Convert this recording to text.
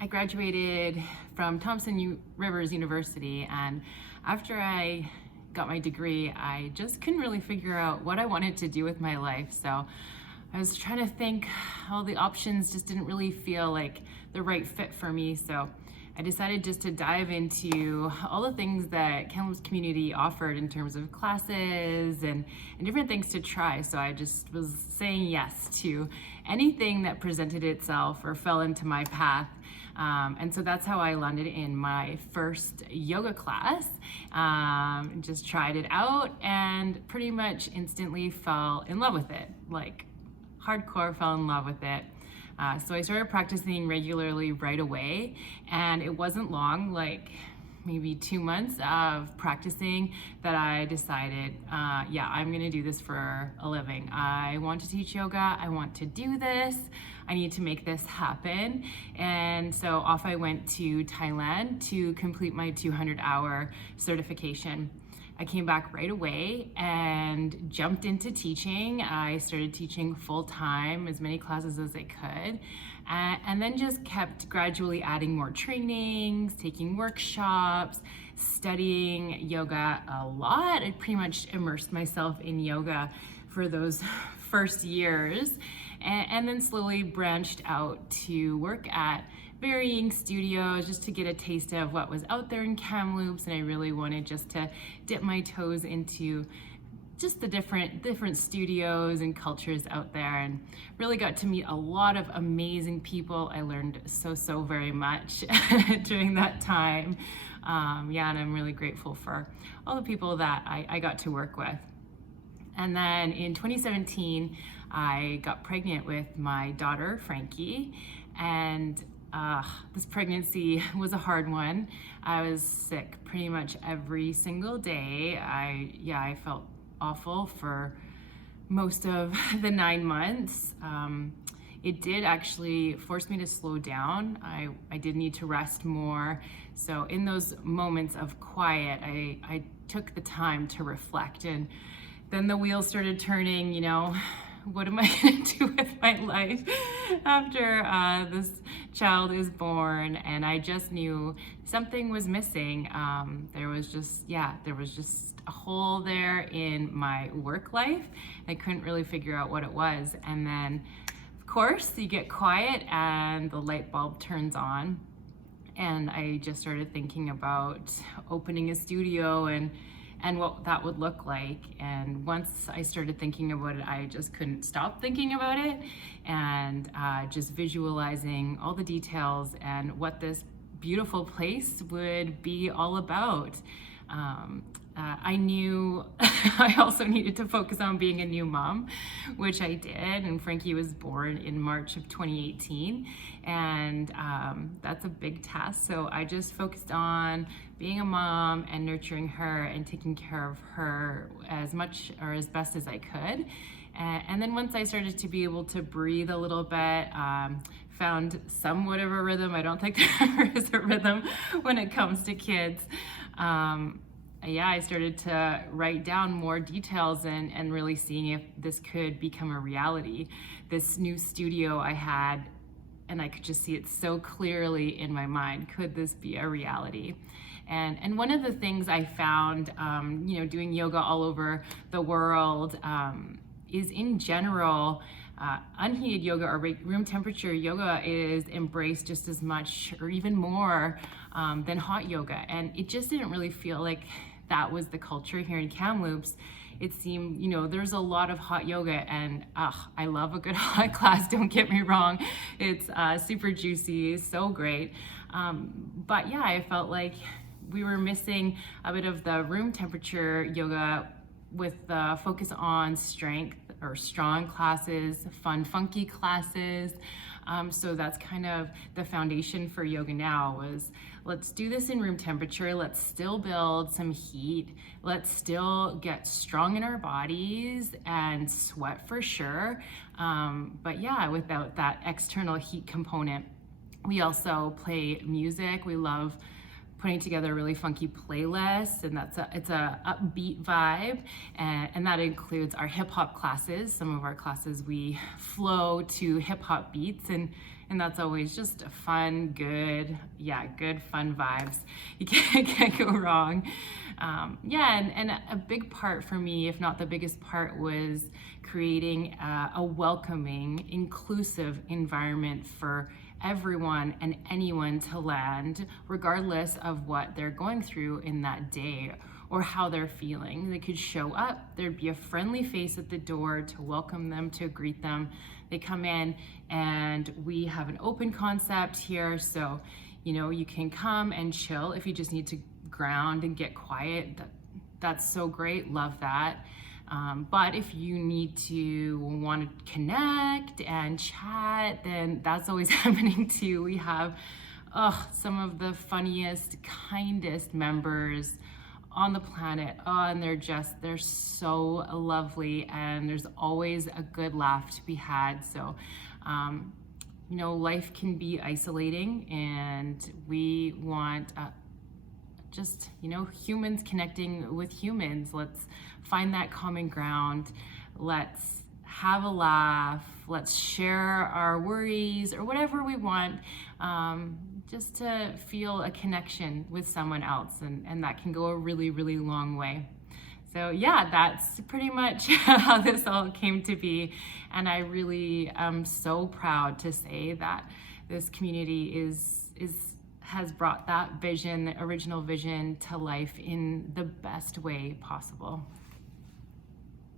I graduated from Rivers University, and after I got my degree, I just couldn't really figure out what I wanted to do with my life. So I was trying to think, all the options just didn't really feel like the right fit for me. So I decided just to dive into all the things that Kamloops community offered in terms of classes and different things to try. So I just was saying yes to anything that presented itself or fell into my path. And so that's how I landed in my first yoga class. Just tried it out and pretty much instantly fell in love with it, like hardcore fell in love with it. So I started practicing regularly right away, and it wasn't long, like maybe 2 months of practicing, that I decided, yeah, I'm gonna do this for a living. I want to teach yoga, I want to do this, I need to make this happen. And so off I went to Thailand to complete my 200-hour certification. I came back right away and jumped into teaching. I started teaching full-time, as many classes as I could, and then just kept gradually adding more trainings, taking workshops, studying yoga a lot. I pretty much immersed myself in yoga for those first years, and then slowly branched out to work at varying studios just to get a taste of what was out there in Kamloops. And I really wanted just to dip my toes into just the different studios and cultures out there, and really got to meet a lot of amazing people. I learned so very much during that time. Yeah, and I'm really grateful for all the people that I got to work with. And then in 2017, I got pregnant with my daughter, Frankie, and this pregnancy was a hard one. I was sick pretty much every single day. I felt awful for most of the 9 months. It did actually force me to slow down. I did need to rest more. So in those moments of quiet, I took the time to reflect, and then the wheels started turning, what am I gonna do with my life after this child is born? And I just knew something was missing. There was just a hole there in my work life. I couldn't really figure out what it was. And then, of course, you get quiet and the light bulb turns on. And I just started thinking about opening a studio and what that would look like. And once I started thinking about it, I just couldn't stop thinking about it, and just visualizing all the details and what this beautiful place would be all about. I knew I also needed to focus on being a new mom, which I did, and Frankie was born in March of 2018, and that's a big task. So I just focused on being a mom and nurturing her and taking care of her as much or as best as I could. And then once I started to be able to breathe a little bit, found somewhat of a rhythm. I don't think there ever is a rhythm when it comes to kids. I started to write down more details and really seeing if this could become a reality. This new studio I had, and I could just see it so clearly in my mind. Could this be a reality? And one of the things I found, doing yoga all over the world, is in general, unheated yoga or room temperature yoga is embraced just as much or even more than hot yoga. And it just didn't really feel like that was the culture here in Kamloops. It seemed, there's a lot of hot yoga, and I love a good hot class, don't get me wrong. It's super juicy, so great. But yeah, I felt like we were missing a bit of the room temperature yoga with the focus on strength or strong classes, fun, funky classes. So that's kind of the foundation for Yoga Now was, let's do this in room temperature. Let's still build some heat. Let's still get strong in our bodies and sweat for sure. But yeah, without that external heat component. We also play music. We love putting together a really funky playlist, and it's a upbeat vibe, and that includes our hip hop classes. Some of our classes we flow to hip hop beats, and that's always just a fun, good fun vibes. You can't go wrong. And a big part for me, if not the biggest part, was creating a welcoming, inclusive environment for everyone and anyone to land, regardless of what they're going through in that day or how they're feeling. They could show up, there'd be a friendly face at the door to welcome them, to greet them. They come in, and we have an open concept here, so you can come and chill if you just need to ground and get quiet. That's so great, love that. But if you want to connect and chat, then that's always happening too. We have some of the funniest, kindest members on the planet. And they're so lovely, and there's always a good laugh to be had. So, life can be isolating, and we want humans connecting with humans. Let's find that common ground. Let's have a laugh. Let's share our worries or whatever we want, just to feel a connection with someone else. And that can go a really, really long way. So yeah, that's pretty much how this all came to be. And I really am so proud to say that this community has brought that vision, the original vision, to life in the best way possible.